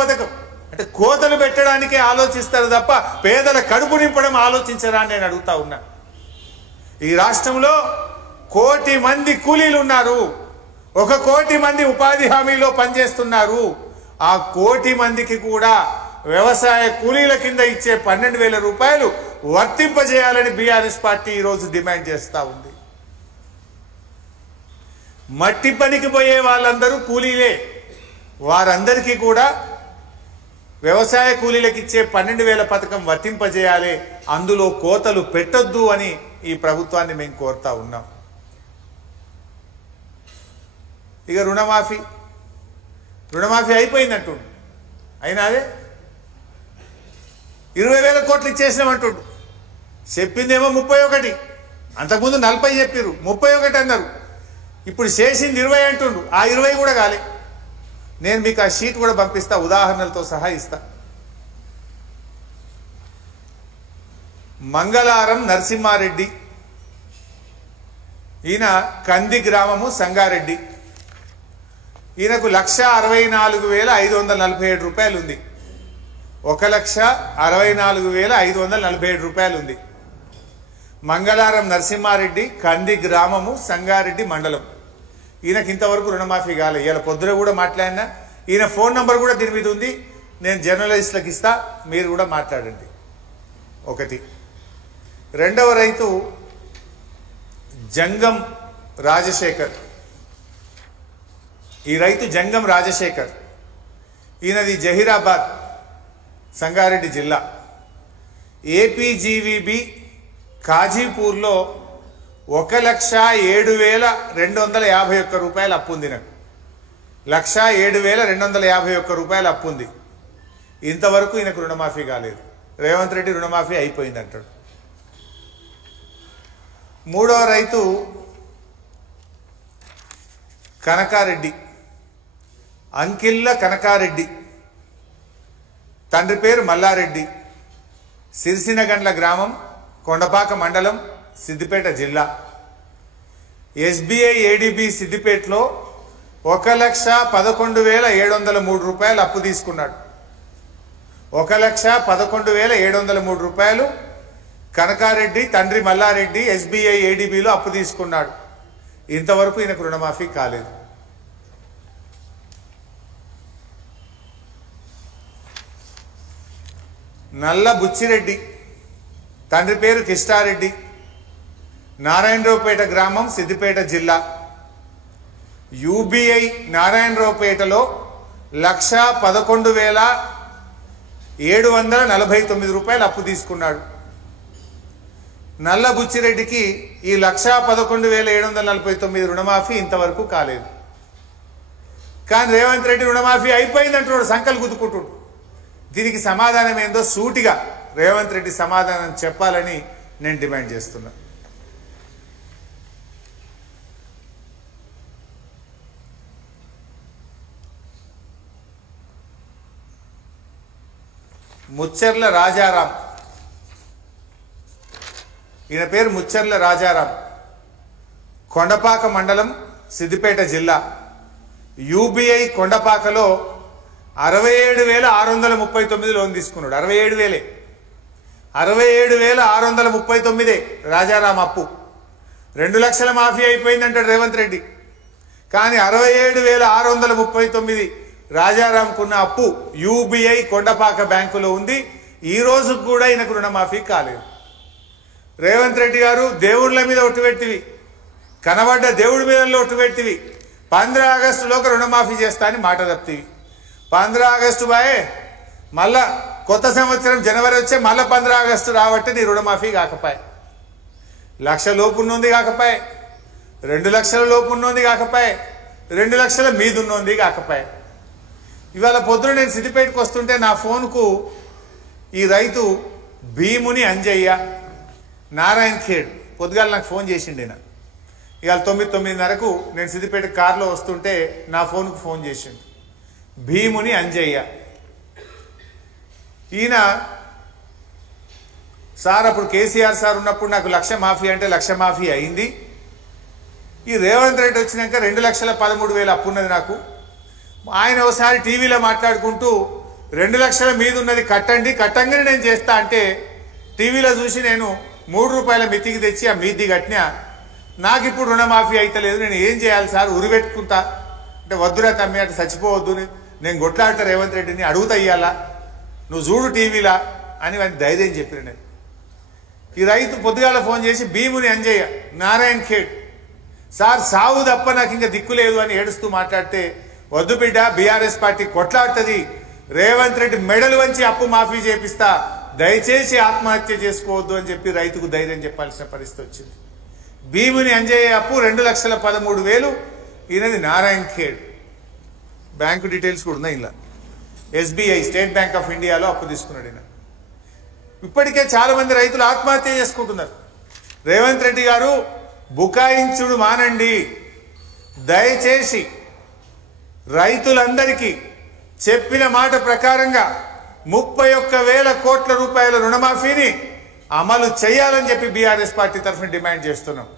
పథకం అంటే కోతలు పెట్టడానికే ఆలోచిస్తారు తప్ప పేదల కడుపు నింపడం ఆలోచించరా అని నేను అడుగుతా ఉన్నా. ఈ రాష్ట్రంలో 1 కోటి మంది కూలీలు ఉన్నారు. 1 కోటి మంది ఉపాధి హామీలో పనిచేస్తున్నారు. ఆ 1 కోటి మందికి కూడా వ్యవసాయ కూలీల కింద ఇచ్చే 12,000 రూపాయలు వర్తింపజేయాలని బీఆర్ఎస్ పార్టీ ఈరోజు డిమాండ్ చేస్తూ ఉంది. మట్టి పనికి పోయే వాళ్ళందరూ కూలీలే. వారందరికీ కూడా వ్యవసాయ కూలీలకు ఇచ్చే 12,000 పథకం వర్తింపజేయాలి. అందులో కోతలు పెట్టొద్దు అని ఈ ప్రభుత్వాన్ని మేము కోరుతా ఉన్నాం. ఇక రుణమాఫీ అయిపోయిందంటుండు. అయినా అదే 20,000 కోట్లు ఇచ్చేసినామంటుండు. చెప్పిందేమో 31, అంతకుముందు 40 చెప్పారు, 31 అన్నారు. ఇప్పుడు చేసింది 20 అంటుండు. ఆ 20 కూడా కాలే. నేను మీకు ఆ షీట్ కూడా పంపిస్తా, ఉదాహరణలతో సహా ఇస్తా. మంగళారం నరసింహారెడ్డి, ఈయన కంది గ్రామము సంగారెడ్డి. ఈయనకు 1,64,547 రూపాయలు ఉంది. 1,64,547 రూపాయలు ఉంది. మంగళారం నరసింహారెడ్డి, కంది గ్రామము, సంగారెడ్డి మండలం. ఈయనకి ఇంతవరకు రుణమాఫీ కాలే. ఇలా పొద్దున కూడా మాట్లాడినా. ఈయన ఫోన్ నంబర్ కూడా దీని మీద ఉంది. నేను జర్నలిస్టులకు ఇస్తా, మీరు కూడా మాట్లాడండి. ఒకటి. రెండవ రైతు జంగం రాజశేఖర్. ఈ రైతు జంగం రాజశేఖర్, ఈయనది జహీరాబాద్, సంగారెడ్డి జిల్లా. ఏపీజీవీబీ కాజీపూర్లో 1,07,251 రూపాయలు అప్పు ఉంది. నాకు 1,07,251 రూపాయలు అప్పు ఉంది. ఇంతవరకు ఈయనకు రుణమాఫీ కాలేదు. రేవంత్ రెడ్డి రుణమాఫీ అయిపోయింది అంటాడు. మూడవ రైతు కనకారెడ్డి, అంకిళ్ళ కనకారెడ్డి. తండ్రి పేరు మల్లారెడ్డి. సిరిసినగండ్ల గ్రామం, కొండపాక మండలం, సిద్దిపేట జిల్లా. ఎస్బీఐ ఏడీబీ సిద్దిపేటలో 1,11,703 రూపాయలు అప్పు తీసుకున్నాడు. 1,11,703 రూపాయలు కనకారెడ్డి తండ్రి మల్లారెడ్డి ఎస్బీఐ ఏడీబీలో అప్పు తీసుకున్నాడు. ఇంతవరకు ఈయనకు రుణమాఫీ కాలేదు. నల్ల బుచ్చిరెడ్డి, తండ్రి పేరు కిష్టారెడ్డి, నారాయణరావుపేట గ్రామం, సిద్దిపేట జిల్లా. యూబీఐ నారాయణరావుపేటలో 1,11,749 రూపాయలు అప్పు తీసుకున్నాడు. నల్ల బుచ్చిరెడ్డికి ఈ 1,11,749 రుణమాఫీ ఇంతవరకు కాలేదు. కానీ రేవంత్ రెడ్డి రుణమాఫీ అయిపోయింది అంటున్నాడు, సంకలు గుద్దుకుంటున్నాడు. దీనికి సమాధానం ఏందో సూటిగా రేవంత్ రెడ్డి సమాధానం చెప్పాలని నేను డిమాండ్ చేస్తున్నా. ముచ్చర్ల రాజారాం, ఈయన పేరు ముచ్చర్ల రాజారాం, కొండపాక మండలం, సిద్దిపేట జిల్లా. యూబీఐ కొండపాకలో 67,639 లోన్ తీసుకున్నాడు. 67,639 రాజారాం అప్పు. 2 లక్షల మాఫీ అయిపోయిందంటాడు రేవంత్ రెడ్డి. కానీ 67,639 రాజారాంకున్న అప్పు యూబీఐ కొండపాక బ్యాంకులో ఉంది. ఈ రోజు కూడా ఈయనకు రుణమాఫీ కాలేదు. రేవంత్ రెడ్డి గారు దేవుళ్ళ మీద ఒట్టు పెట్టివి, కనబడ్డ దేవుడి మీద ఒట్టు పెట్టివి. 15 ఆగస్టులోకి రుణమాఫీ చేస్తా అని మాట తప్పివి. 15 ఆగస్టు బాయే, మళ్ళా కొత్త సంవత్సరం జనవరి వచ్చే మళ్ళా 15 ఆగస్టు రాబట్టి నీ రుణమాఫీ కాకపాయే. 1,00,000 లోపు ఉన్నోంది కాకపాయే, 2 లక్షల లోపు ఉన్నోంది కాకపాయే, 2 లక్షల మీద ఉన్నోంది కాకపాయే. ఇవాళ పొద్దున నేను సిద్దిపేటకు వస్తుంటే నా ఫోన్కు ఈ రైతు భీముని అంజయ్య, నారాయణ ఖేడ్ పొద్దుగాల నాకు ఫోన్ చేసిండే. ఇవాళ 9:30కు నేను సిద్దిపేట కారులో వస్తుంటే నా ఫోన్కు ఫోన్ చేసిండు. భీముని అంజయ్య, ఈయన సార్ అప్పుడు కేసీఆర్ సార్ ఉన్నప్పుడు నాకు 1,00,000 మాఫీ అంటే 1,00,000 మాఫీ అయింది. ఈ రేవంత్ రెడ్డి వచ్చినాక 2,13,000 అప్పు ఉన్నది నాకు. ఆయన ఒకసారి టీవీలో మాట్లాడుకుంటూ 2 లక్షల మీద ఉన్నది కట్టండి, కట్టంగానే నేను చేస్తా అంటే టీవీలో చూసి నేను 3 రూపాయల మితికి తెచ్చి ఆ మీది కట్టినా. నాకు ఇప్పుడు రుణమాఫీ అయితలేదు, నేను ఏం చేయాలి సార్, ఉరిపెట్టుకుంటా అంటే వద్దురా తమ్మి అంటే చచ్చిపోవద్దు, నేను కొట్లాడతా రేవంత్ రెడ్డిని అడుగుతా ఇయ్యాలా, నువ్వు చూడు టీవీలా అని వాడిని ధైర్యం చెప్పిన నేను. ఈ రైతు పొద్దుగాల ఫోన్ చేసి భీముని అంజయ్య నారాయణ్ ఖేడ్ సార్ సావు తప్ప నాకు ఇంకా దిక్కు లేదు అని ఏడుస్తూ మాట్లాడితే, వద్దు బిడ్డ బీఆర్ఎస్ పార్టీ కొట్లాడుతుంది, రేవంత్ రెడ్డి మెడలు వంచి అప్పు మాఫీ చేపిస్తా, దయచేసి ఆత్మహత్య చేసుకోవద్దు అని చెప్పి రైతుకు ధైర్యం చెప్పాల్సిన పరిస్థితి వచ్చింది. భీముని అంజయ్య అప్పు 2,13,000, ఈయనది నారాయణ్ ఖేడ్. బ్యాంకు డీటెయిల్స్ కూడా ఉన్నాయి ఇలా. SBI స్టేట్ బ్యాంక్ ఆఫ్ ఇండియాలో అప్పు తీసుకున్నాడు ఈయన. ఇప్పటికే చాలా మంది రైతులు ఆత్మహత్య చేసుకుంటున్నారు. రేవంత్ రెడ్డి గారు బుకాయించుడు మానండి, దయచేసి రైతులందరికీ చెప్పిన మాట ప్రకారంగా 31,000 కోట్ల రూపాయల రుణమాఫీని అమలు చేయాలని చెప్పి బీఆర్ఎస్ పార్టీ తరఫున డిమాండ్ చేస్తున్నాం.